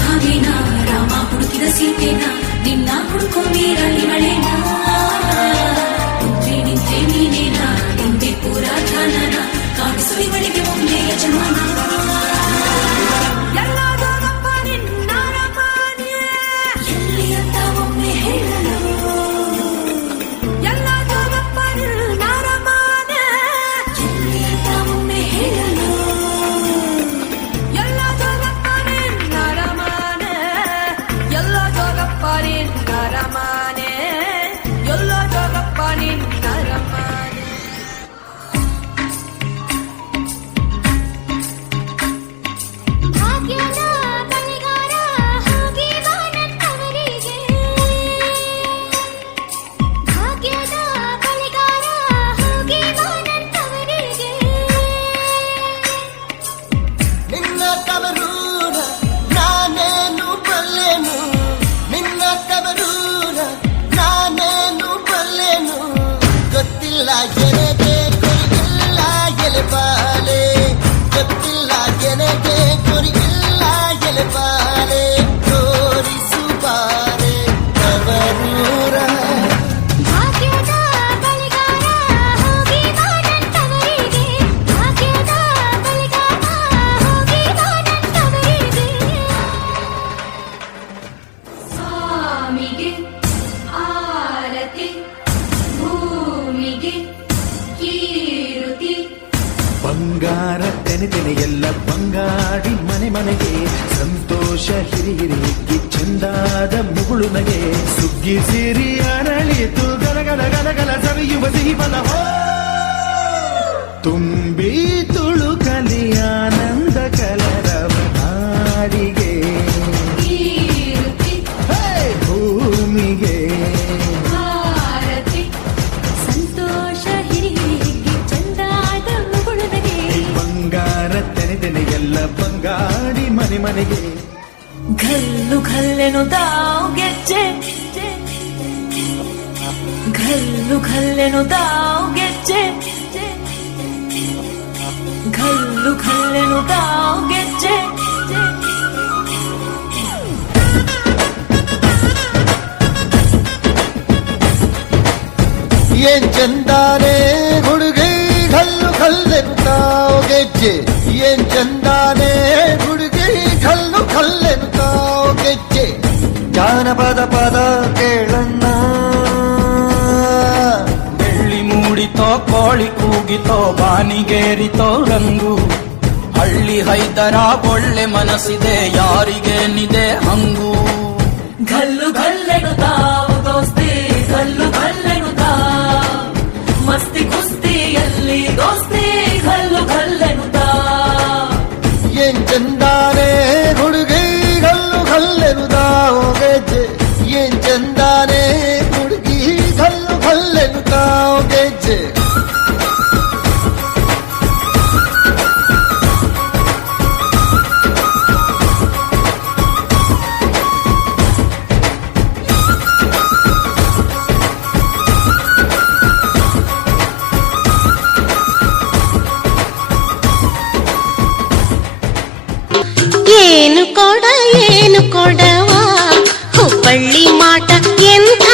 ಭಾವೇನ ರಾಮ ಹುಡುಕಿದ ಸೀತೆನ ನಿನ್ನ ಹುಡುಕೋ ಮೀರಳಿಗಳೇನ ನಿಂತೆ ನೀನೇನ ನಿಂದೆ ಪೂರ ಧ್ಯಾನನ ಕಾಣಿಸು ಇವಳಿಗೆ ಒಮ್ಮೆ ಯಜಮಾನ ಎಲ್ಲಿ ಅಂತ ಒಮ್ಮೆ ಹೇಳಲು ಬಂಗಾರ ತೆನೆ ಎಲ್ಲ ಬಂಗಾಡಿ ಮನೆ ಮನೆಗೆ ಸಂತೋಷ ಹಿರಿ ಹಿರಿಗಿ ಚಂದಾದ ಮುಗುಳು ನಗೆ ಸುಗ್ಗಿ ಸಿರಿ ಅರಳಿತು ಗಲಗಲ ಗಲಗಲ ಸವಿಯುವ ಸಿಹಿಬಲ ತುಂಬಿ ತುಳುಕಲಿ ಆನಂದ ಕಲರವ ನಾಡಿಗೆ ಭೂಮಿಗೆ ಬಂಗಾಡಿ ಮನೆ ಮನೆಗೆ ಘಲ್ಲು ಘಲ್ಲೆನು ತಾವು ಗೆಜ್ಜೆ ಘಲ್ಲು ಘಲ್ಲೆನು ತಾವು ಗೆಜ್ಜೆ ಘಲ್ಲು ಘಲ್ಲೆನು ತಾವು ಗೆಜ್ಜೆ ಏನ್ ಚಂದಾನೆ ಹುಡುಗಿ ಘಲ್ಲು ಘಲ್ಲೆನು ತಾವು ಗೆಜ್ಜೆ ಏನ್ ಚಂದಾನೆ ಹುಡುಗಿ ಘಲ್ಲು ಘಲ್ಲೆನು ತಾವು ಗೆಜ್ಜೆ ಜಾನಪದ ಪದ ಕೇಳಣ್ಣ ಬೆಳ್ಳಿ ಮೂಡಿತೋ ಕೋಳಿ ಕೂಗಿತೋ ಬಾನಿಗೇರಿತೋ ರಂಗು ಹಳ್ಳಿ ಹೈದರ ಒಳ್ಳೆ ಮನಸ್ಸಿದೆ ಯಾರಿಗೇನಿದೆ ಹಂಗು ಘಲ್ಲು ಘಲ್ಲೆನು ತಾವು ದೋಸ್ತಿ ಘಲ್ಲು ಘಲ್ಲೆನು ತಾವು ಮಸ್ತಿ ಕುಸ್ತಿಯಲ್ಲಿ ದೋಸ್ತಿ ಘಲ್ಲು ಘಲ್ಲೆನು ಏನ್ ಚಂದಾನೆ ಹುಡುಗಿ ಘಲ್ಲು ಘಲ್ಲೆನು ತಾವು ಗೆಜ್ಜೆ ಏನ್ ಚಂದಾನೆ ಹುಡುಗಿ ಘಲ್ಲು ಘಲ್ಲೆನು ತಾವು ಗೆಜ್ಜೆ ಏನು ಕೊಡವಾ ಹುಬ್ಬಳ್ಳಿ ಮಾಟ ಎಂಥ